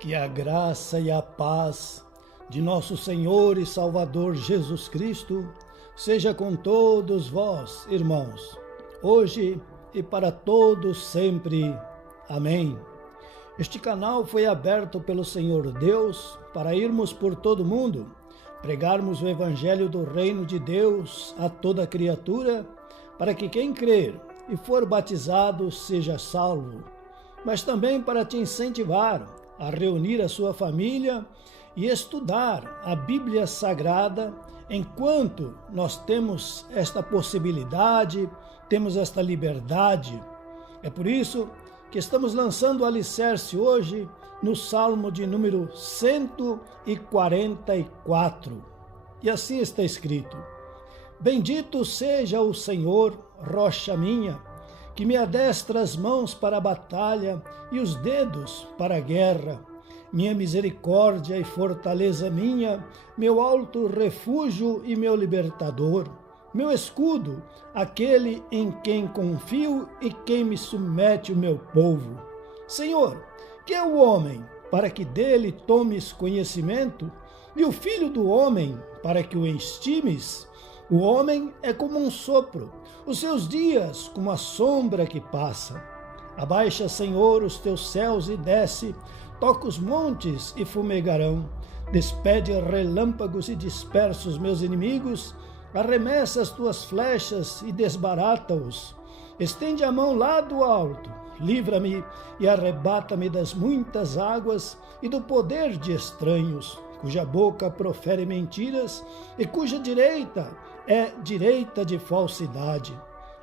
Que a graça e a paz de nosso Senhor e Salvador Jesus Cristo seja com todos vós, irmãos, hoje e para todos sempre. Amém. Este canal foi aberto pelo Senhor Deus para irmos por todo o mundo, pregarmos o Evangelho do Reino de Deus a toda criatura, para que quem crer e for batizado seja salvo, mas também para te incentivar a reunir a sua família e estudar a Bíblia Sagrada enquanto nós temos esta possibilidade, temos esta liberdade. É por isso que estamos lançando o alicerce hoje no Salmo de número 144. E assim está escrito: Bendito seja o Senhor, rocha minha, que me adestra as mãos para a batalha e os dedos para a guerra. Minha misericórdia e fortaleza minha, meu alto refúgio e meu libertador, meu escudo, aquele em quem confio e quem me submete o meu povo. Senhor, que é o homem para que dele tomes conhecimento, e o filho do homem para que o estimes? O homem é como um sopro, os seus dias como a sombra que passa. Abaixa, Senhor, os teus céus e desce, toca os montes e fumegarão. Despede relâmpagos e dispersa os meus inimigos, arremessa as tuas flechas e desbarata-os. Estende a mão lá do alto, livra-me e arrebata-me das muitas águas e do poder de estranhos, cuja boca profere mentiras e cuja direita é direita de falsidade.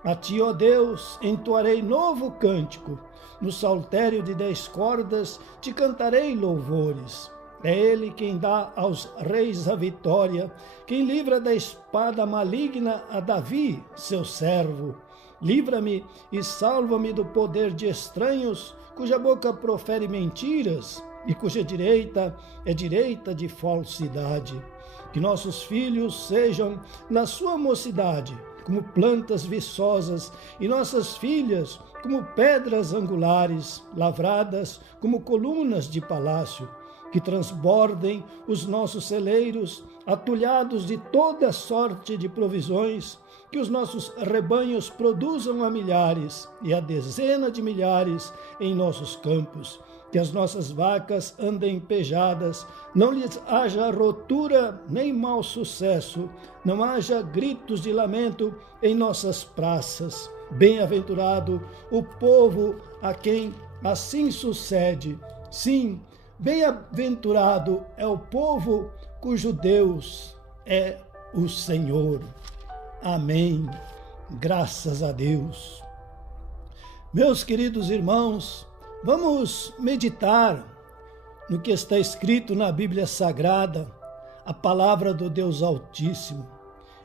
A ti, ó Deus, entoarei novo cântico, no saltério de 10 cordas te cantarei louvores. É ele quem dá aos reis a vitória, quem livra da espada maligna a Davi, seu servo. Livra-me e salva-me do poder de estranhos, cuja boca profere mentiras e cuja direita é direita de falsidade. Que nossos filhos sejam, na sua mocidade, como plantas viçosas, e nossas filhas como pedras angulares, lavradas como colunas de palácio. Que transbordem os nossos celeiros, atulhados de toda sorte de provisões, que os nossos rebanhos produzam a milhares e a dezena de milhares em nossos campos. Que as nossas vacas andem pejadas, não lhes haja rotura nem mau sucesso, não haja gritos de lamento em nossas praças. Bem-aventurado o povo a quem assim sucede. Sim, bem-aventurado é o povo cujo Deus é o Senhor. Amém. Graças a Deus. Meus queridos irmãos, vamos meditar no que está escrito na Bíblia Sagrada, a palavra do Deus Altíssimo.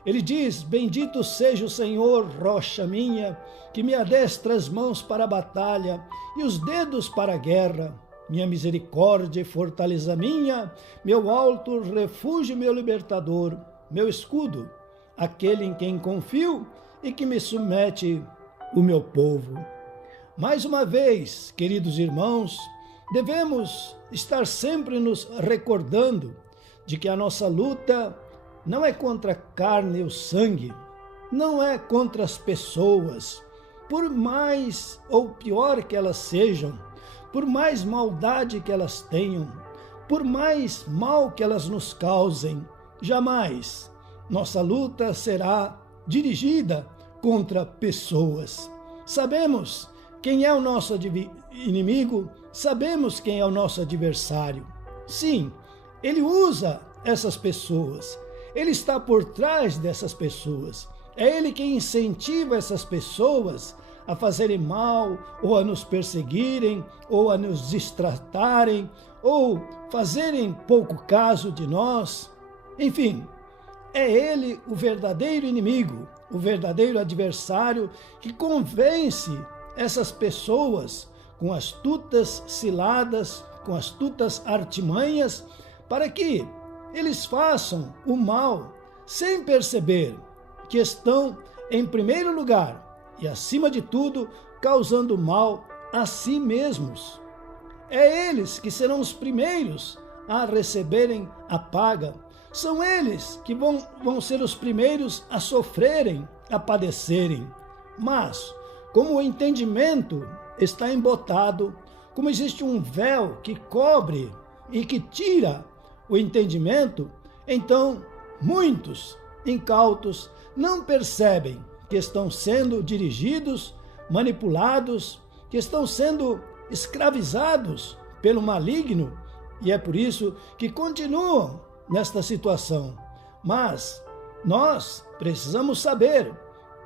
Ele diz: Bendito seja o Senhor, rocha minha, que me adestra as mãos para a batalha e os dedos para a guerra. Minha misericórdia e fortaleza minha, meu alto refúgio e meu libertador, meu escudo, aquele em quem confio e que me submete o meu povo. Mais uma vez, queridos irmãos, devemos estar sempre nos recordando de que a nossa luta não é contra a carne e o sangue, não é contra as pessoas, por mais ou pior que elas sejam, por mais maldade que elas tenham, por mais mal que elas nos causem, jamais nossa luta será dirigida contra pessoas. Sabemos quem é o nosso inimigo, sabemos quem é o nosso adversário. Sim, ele usa essas pessoas, ele está por trás dessas pessoas. É ele quem incentiva essas pessoas a fazerem mal, ou a nos perseguirem, ou a nos destratarem, ou fazerem pouco caso de nós. Enfim, é ele o verdadeiro inimigo, o verdadeiro adversário que convence essas pessoas com astutas ciladas, com astutas artimanhas, para que eles façam o mal sem perceber que estão, em primeiro lugar e acima de tudo, causando mal a si mesmos. É eles que serão os primeiros a receberem a paga. São eles que vão ser os primeiros a sofrerem, a padecerem. Mas, como o entendimento está embotado, como existe um véu que cobre e que tira o entendimento, então muitos incautos não percebem que estão sendo dirigidos, manipulados, que estão sendo escravizados pelo maligno, e é por isso que continuam nesta situação. Mas nós precisamos saber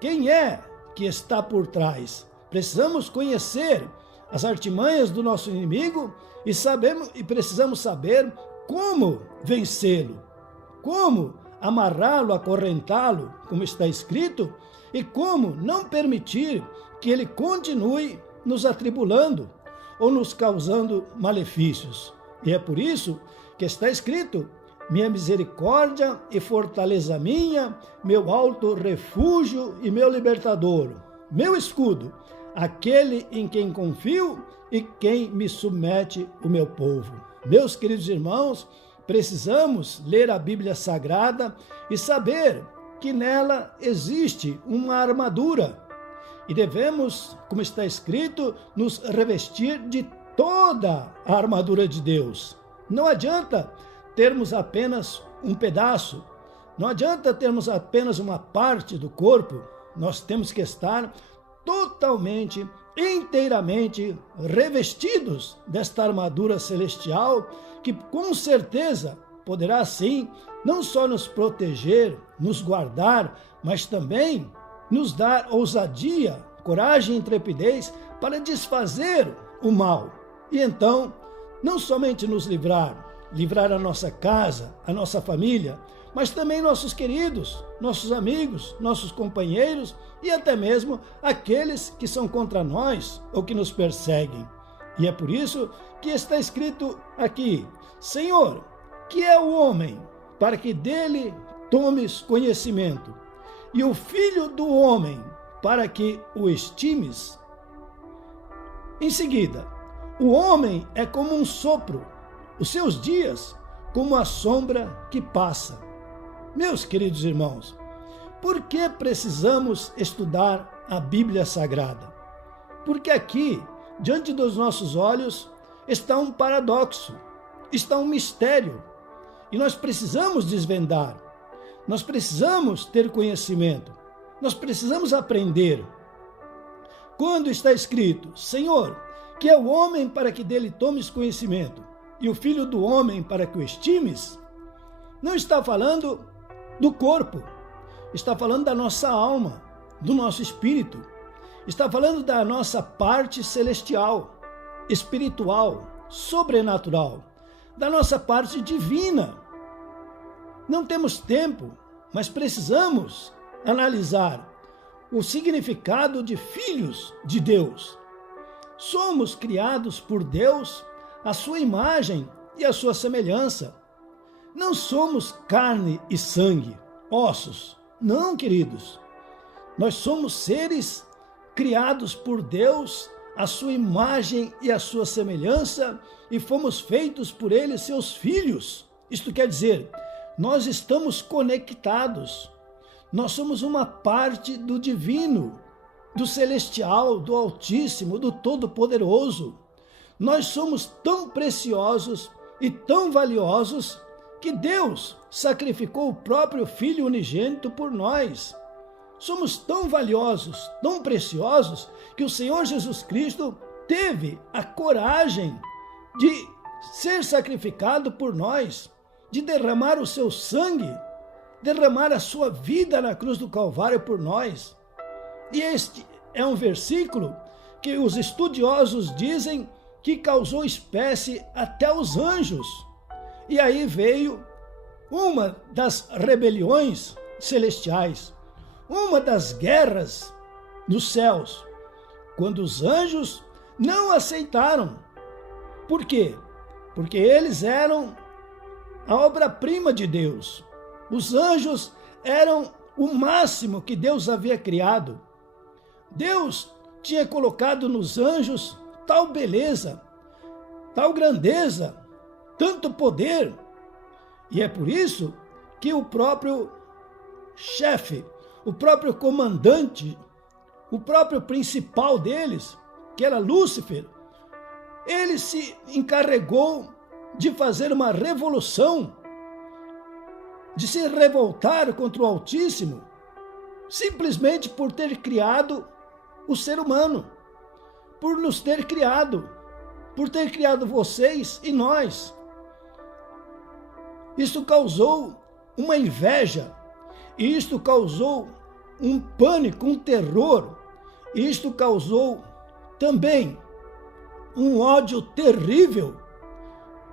quem é que está por trás. Precisamos conhecer as artimanhas do nosso inimigo e precisamos saber como vencê-lo, como amarrá-lo, acorrentá-lo, como está escrito, e como não permitir que ele continue nos atribulando ou nos causando malefícios. E é por isso que está escrito: minha misericórdia e fortaleza minha, meu alto refúgio e meu libertador, meu escudo, aquele em quem confio e quem me submete o meu povo. Meus queridos irmãos, precisamos ler a Bíblia Sagrada e saber que nela existe uma armadura. E devemos, como está escrito, nos revestir de toda a armadura de Deus. Não adianta termos apenas um pedaço, não adianta termos apenas uma parte do corpo. Nós temos que estar totalmente, inteiramente revestidos desta armadura celestial, que com certeza poderá sim não só nos proteger, nos guardar, mas também nos dar ousadia, coragem e intrepidez para desfazer o mal. E então, não somente nos livrar a nossa casa, a nossa família, mas também nossos queridos, nossos amigos, nossos companheiros e até mesmo aqueles que são contra nós ou que nos perseguem. E é por isso que está escrito aqui: Senhor, que é o homem para que dele tomes conhecimento, e o filho do homem para que o estimes? Em seguida, o homem é como um sopro, os seus dias como a sombra que passa. Meus queridos irmãos, por que precisamos estudar a Bíblia Sagrada? Porque aqui, diante dos nossos olhos, está um paradoxo, está um mistério, e nós precisamos desvendar, nós precisamos ter conhecimento, nós precisamos aprender. Quando está escrito: Senhor, que é o homem para que dele tomes conhecimento, e o filho do homem para que o estimes, não está falando do corpo, está falando da nossa alma, do nosso espírito, está falando da nossa parte celestial, espiritual, sobrenatural, da nossa parte divina. Não temos tempo, mas precisamos analisar o significado de filhos de Deus. Somos criados por Deus, a sua imagem e a sua semelhança. Não somos carne e sangue, ossos. Não, queridos. Nós somos seres criados por Deus, a sua imagem e a sua semelhança, e fomos feitos por Ele seus filhos. Isto quer dizer, nós estamos conectados. Nós somos uma parte do divino, do celestial, do Altíssimo, do Todo-Poderoso. Nós somos tão preciosos e tão valiosos que Deus sacrificou o próprio Filho unigênito por nós. Somos tão valiosos, tão preciosos, que o Senhor Jesus Cristo teve a coragem de ser sacrificado por nós, de derramar o seu sangue, derramar a sua vida na cruz do Calvário por nós. E este é um versículo que os estudiosos dizem que causou espécie até os anjos. E aí veio uma das rebeliões celestiais, uma das guerras dos céus, quando os anjos não aceitaram. Por quê? Porque eles eram a obra-prima de Deus. Os anjos eram o máximo que Deus havia criado. Deus tinha colocado nos anjos tal beleza, tal grandeza, tanto poder. E é por isso que o próprio chefe, o próprio comandante, o próprio principal deles, que era Lúcifer, ele se encarregou de fazer uma revolução, de se revoltar contra o Altíssimo, simplesmente por ter criado o ser humano, por nos ter criado, por ter criado vocês e nós. Isso causou uma inveja, e isto causou um pânico, um terror, e isto causou também um ódio terrível,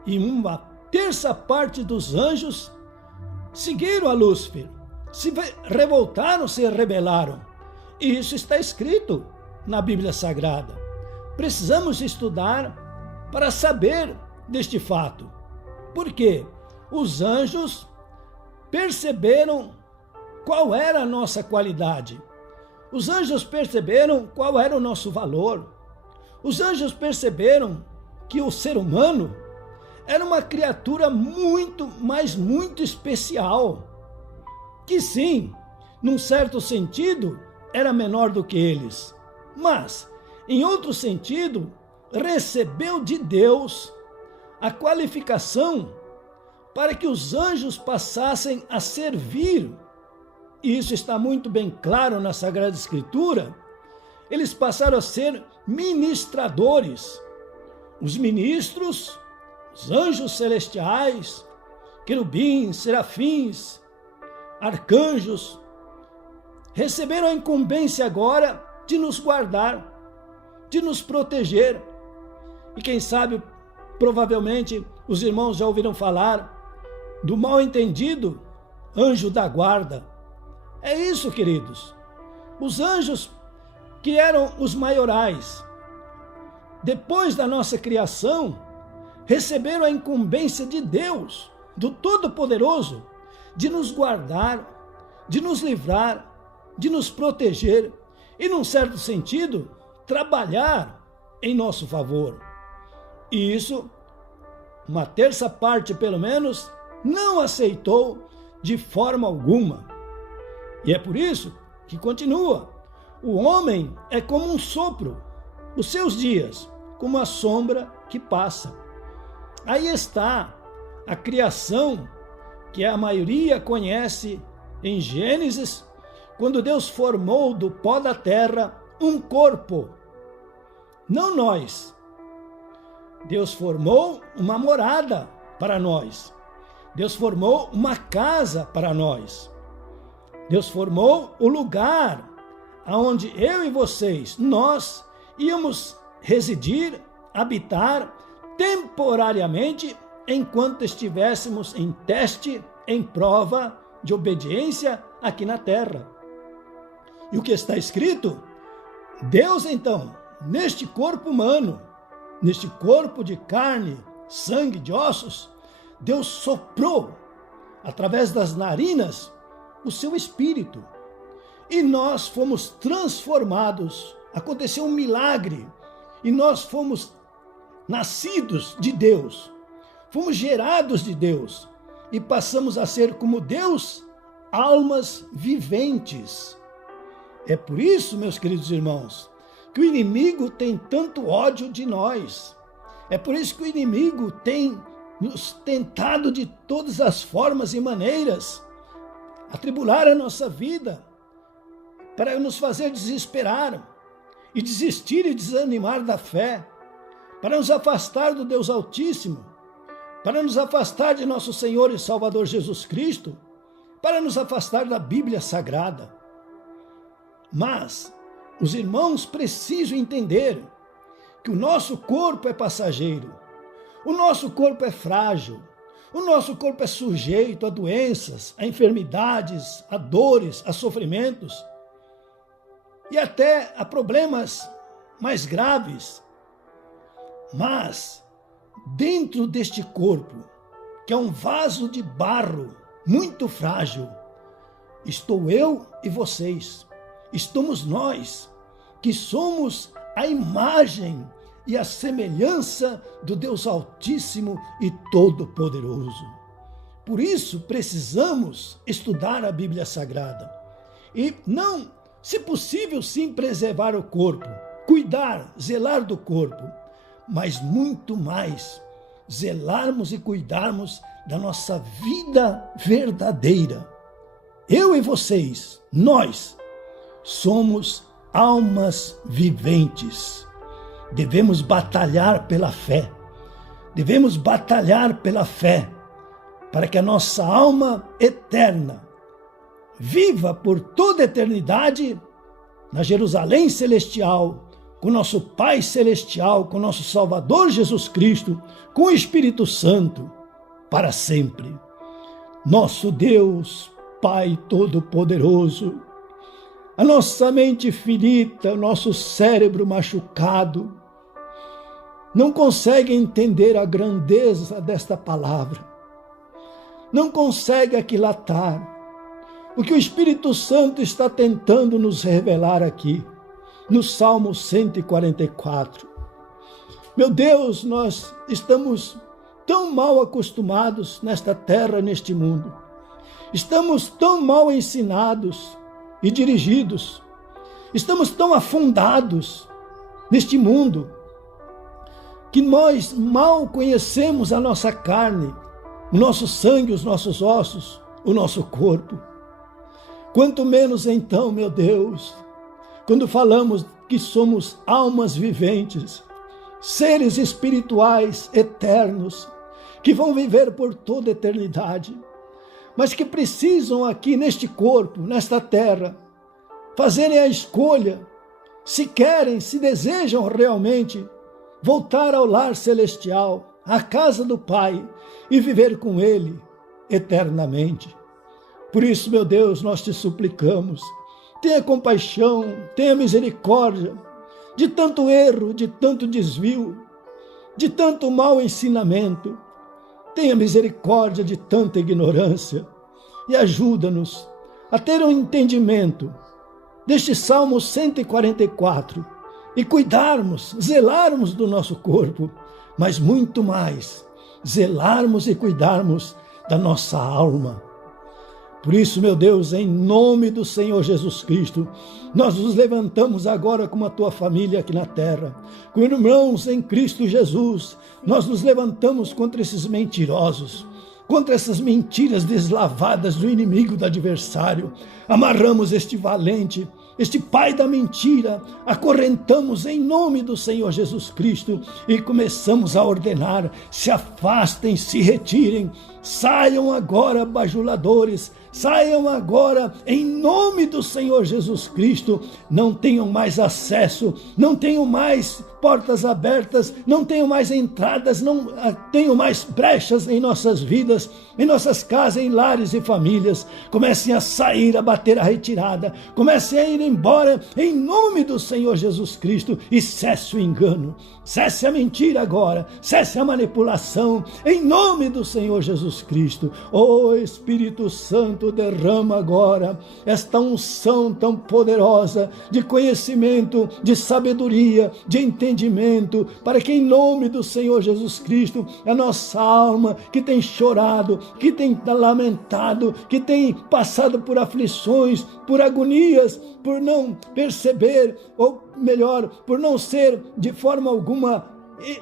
e uma terça parte dos anjos seguiram a Lúcifer, se revoltaram, se rebelaram. E isso está escrito na Bíblia Sagrada. Precisamos estudar para saber deste fato. Por quê? Os anjos perceberam qual era a nossa qualidade. Os anjos perceberam qual era o nosso valor. Os anjos perceberam que o ser humano era uma criatura muito, mas muito especial, que sim, num certo sentido, era menor do que eles, mas, em outro sentido, recebeu de Deus a qualificação para que os anjos passassem a servir. E isso está muito bem claro na Sagrada Escritura. Eles passaram a ser ministradores. Os ministros, os anjos celestiais, querubins, serafins, arcanjos, receberam a incumbência agora de nos guardar, de nos proteger. E quem sabe, provavelmente, os irmãos já ouviram falar do mal entendido anjo da guarda. É isso, queridos. Os anjos que eram os maiorais, depois da nossa criação, receberam a incumbência de Deus, do Todo-Poderoso, de nos guardar, de nos livrar, de nos proteger e, num certo sentido, trabalhar em nosso favor. E isso, uma terça parte, pelo menos, não aceitou de forma alguma. E é por isso que continua. O homem é como um sopro, os seus dias, como a sombra que passa. Aí está a criação que a maioria conhece em Gênesis, quando Deus formou do pó da terra um corpo. Não nós. Deus formou uma morada para nós. Deus formou uma casa para nós. Deus formou o lugar aonde eu e vocês, nós íamos residir, habitar temporariamente enquanto estivéssemos em teste, em prova de obediência aqui na terra. E o que está escrito? Deus, então, neste corpo humano, neste corpo de carne, sangue, de ossos, Deus soprou, através das narinas, o seu espírito. E nós fomos transformados. Aconteceu um milagre. E nós fomos nascidos de Deus. Fomos gerados de Deus. E passamos a ser como Deus, almas viventes. É por isso, meus queridos irmãos, que o inimigo tem tanto ódio de nós. É por isso que o inimigo tem nos tentado de todas as formas e maneiras, atribular a nossa vida, para nos fazer desesperar e desistir e desanimar da fé, para nos afastar do Deus Altíssimo, para nos afastar de nosso Senhor e Salvador Jesus Cristo, para nos afastar da Bíblia Sagrada. Mas os irmãos precisam entender que o nosso corpo é passageiro, o nosso corpo é frágil, o nosso corpo é sujeito a doenças, a enfermidades, a dores, a sofrimentos e até a problemas mais graves. Mas dentro deste corpo, que é um vaso de barro muito frágil, estou eu e vocês, estamos nós, que somos a imagem e a semelhança do Deus Altíssimo e Todo-Poderoso. Por isso, precisamos estudar a Bíblia Sagrada. E não, se possível, sim, preservar o corpo, cuidar, zelar do corpo, mas muito mais, zelarmos e cuidarmos da nossa vida verdadeira. Eu e vocês, nós, somos almas viventes. Devemos batalhar pela fé. Devemos batalhar pela fé para que a nossa alma eterna viva por toda a eternidade na Jerusalém celestial, com nosso Pai celestial, com nosso Salvador Jesus Cristo, com o Espírito Santo, para sempre. Nosso Deus, Pai Todo-Poderoso, a nossa mente finita, o nosso cérebro machucado, não consegue entender a grandeza desta palavra. Não consegue aquilatar o que o Espírito Santo está tentando nos revelar aqui, no Salmo 144. Meu Deus, nós estamos tão mal acostumados nesta terra, neste mundo. Estamos tão mal ensinados e dirigidos. Estamos tão afundados neste mundo que nós mal conhecemos a nossa carne, o nosso sangue, os nossos ossos, o nosso corpo. Quanto menos então, meu Deus, quando falamos que somos almas viventes, seres espirituais eternos, que vão viver por toda a eternidade, mas que precisam aqui neste corpo, nesta terra, fazerem a escolha, se querem, se desejam realmente voltar ao lar celestial, à casa do Pai e viver com Ele eternamente. Por isso, meu Deus, nós te suplicamos, tenha compaixão, tenha misericórdia de tanto erro, de tanto desvio, de tanto mau ensinamento. Tenha misericórdia de tanta ignorância e ajuda-nos a ter um entendimento deste Salmo 144 e cuidarmos, zelarmos do nosso corpo, mas muito mais, zelarmos e cuidarmos da nossa alma. Por isso, meu Deus, em nome do Senhor Jesus Cristo, nós nos levantamos agora como a tua família aqui na terra, com irmãos em Cristo Jesus. Nós nos levantamos contra esses mentirosos, contra essas mentiras deslavadas do inimigo, do adversário. Amarramos este valente, este pai da mentira, acorrentamos em nome do Senhor Jesus Cristo e começamos a ordenar: se afastem, se retirem, saiam agora, bajuladores, saiam agora em nome do Senhor Jesus Cristo, não tenham mais acesso, não tenham mais portas abertas, não tenham mais entradas, não tenham mais brechas em nossas vidas, em nossas casas, em lares e famílias. Comecem a sair, a bater a retirada, comecem a ir embora em nome do Senhor Jesus Cristo e cesse o engano, cesse a mentira agora, cesse a manipulação em nome do Senhor Jesus Cristo. Oh Espírito Santo, derrama agora esta unção tão poderosa de conhecimento, de sabedoria, de entendimento, para que em nome do Senhor Jesus Cristo, a nossa alma que tem chorado, que tem lamentado, que tem passado por aflições, por agonias, por não perceber, ou melhor, por não ser de forma alguma,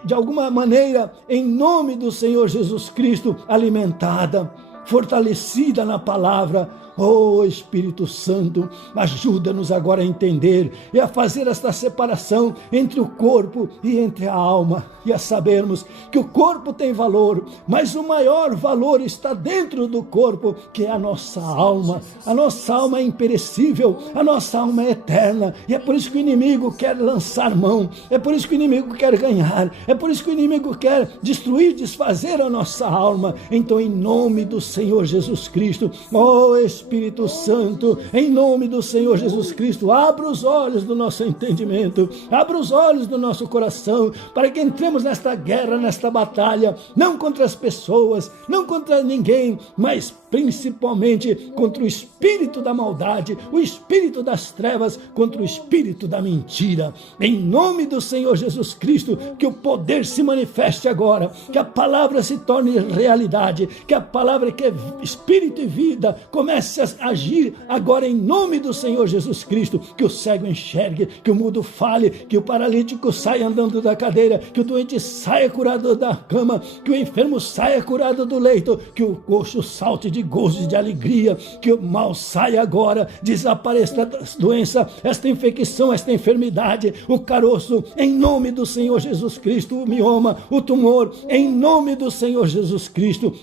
de alguma maneira, em nome do Senhor Jesus Cristo, alimentada, fortalecida na palavra. Oh Espírito Santo, ajuda-nos agora a entender e a fazer esta separação entre o corpo e entre a alma, e a sabermos que o corpo tem valor, mas o maior valor está dentro do corpo, que é a nossa alma. A nossa alma é imperecível, a nossa alma é eterna, e é por isso que o inimigo quer lançar mão, é por isso que o inimigo quer ganhar, é por isso que o inimigo quer destruir, desfazer a nossa alma. Então, em nome do Senhor Jesus Cristo, oh Espírito Espírito Santo, em nome do Senhor Jesus Cristo, abra os olhos do nosso entendimento, abra os olhos do nosso coração, para que entremos nesta guerra, nesta batalha, não contra as pessoas, não contra ninguém, mas principalmente contra o espírito da maldade, o espírito das trevas, contra o espírito da mentira. Em nome do Senhor Jesus Cristo, que o poder se manifeste agora, que a palavra se torne realidade, que a palavra que é espírito e vida comece a agir agora em nome do Senhor Jesus Cristo, que o cego enxergue, que o mudo fale, que o paralítico saia andando da cadeira, que o doente saia curado da cama, que o enfermo saia curado do leito, que o coxo salte de gozo e de alegria, que o mal saia agora, desapareça esta doença, esta infecção, esta enfermidade, o caroço, em nome do Senhor Jesus Cristo, o mioma, o tumor, em nome do Senhor Jesus Cristo.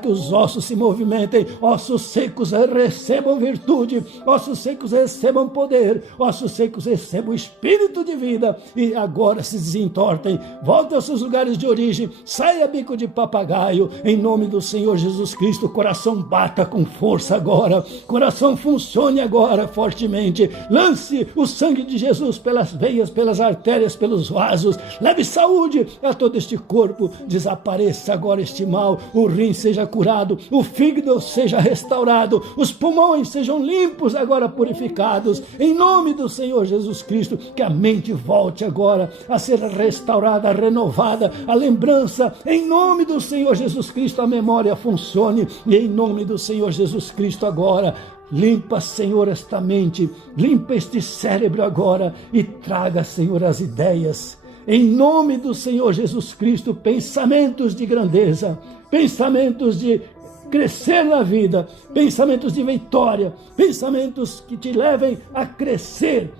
Que os ossos se movimentem, ossos secos recebam virtude, ossos secos recebam poder, ossos secos recebam o espírito de vida e agora se desentortem, voltem aos seus lugares de origem, saia bico de papagaio, em nome do Senhor Jesus Cristo. Coração bata com força agora, coração funcione agora fortemente, lance o sangue de Jesus pelas veias, pelas artérias, pelos vasos, leve saúde a todo este corpo, desapareça agora este mal, o rim seja curado, o fígado seja restaurado, os pulmões sejam limpos agora, purificados, em nome do Senhor Jesus Cristo, que a mente volte agora a ser restaurada, renovada, a lembrança, em nome do Senhor Jesus Cristo, a memória funcione, e em nome do Senhor Jesus Cristo agora, limpa, Senhor, esta mente, limpa este cérebro agora e traga, Senhor, as ideias, em nome do Senhor Jesus Cristo, pensamentos de grandeza, pensamentos de crescer na vida, pensamentos de vitória, pensamentos que te levem a crescer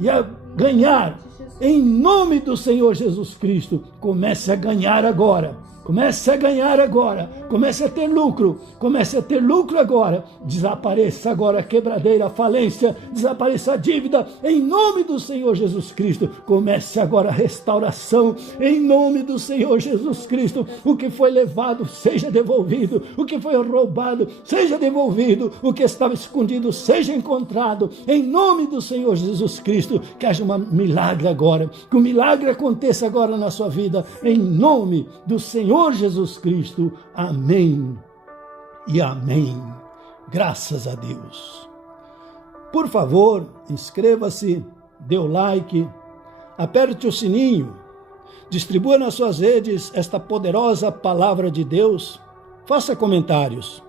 e a ganhar, em nome do Senhor Jesus Cristo. Comece a ganhar agora. Comece a ganhar agora, comece a ter lucro agora, desapareça agora a quebradeira, a falência, desapareça a dívida, em nome do Senhor Jesus Cristo. Comece agora a restauração, em nome do Senhor Jesus Cristo. O que foi levado seja devolvido, o que foi roubado seja devolvido, o que estava escondido seja encontrado, em nome do Senhor Jesus Cristo. Que haja um milagre agora, que o milagre aconteça agora na sua vida, em nome do Senhor Jesus Cristo. Amém e amém. Graças a Deus. Por favor, inscreva-se, dê o like, aperte o sininho, distribua nas suas redes esta poderosa palavra de Deus, faça comentários.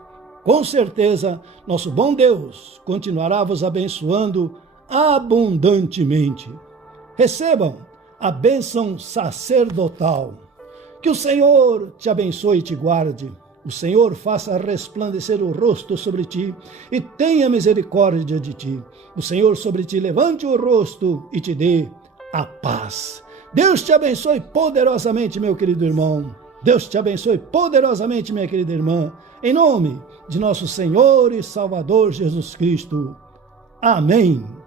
Com certeza, nosso bom Deus continuará vos abençoando abundantemente. Recebam a bênção sacerdotal. Que o Senhor te abençoe e te guarde. O Senhor faça resplandecer o rosto sobre ti e tenha misericórdia de ti. O Senhor sobre ti levante o rosto e te dê a paz. Deus te abençoe poderosamente, meu querido irmão. Deus te abençoe poderosamente, minha querida irmã. Em nome de nosso Senhor e Salvador Jesus Cristo. Amém.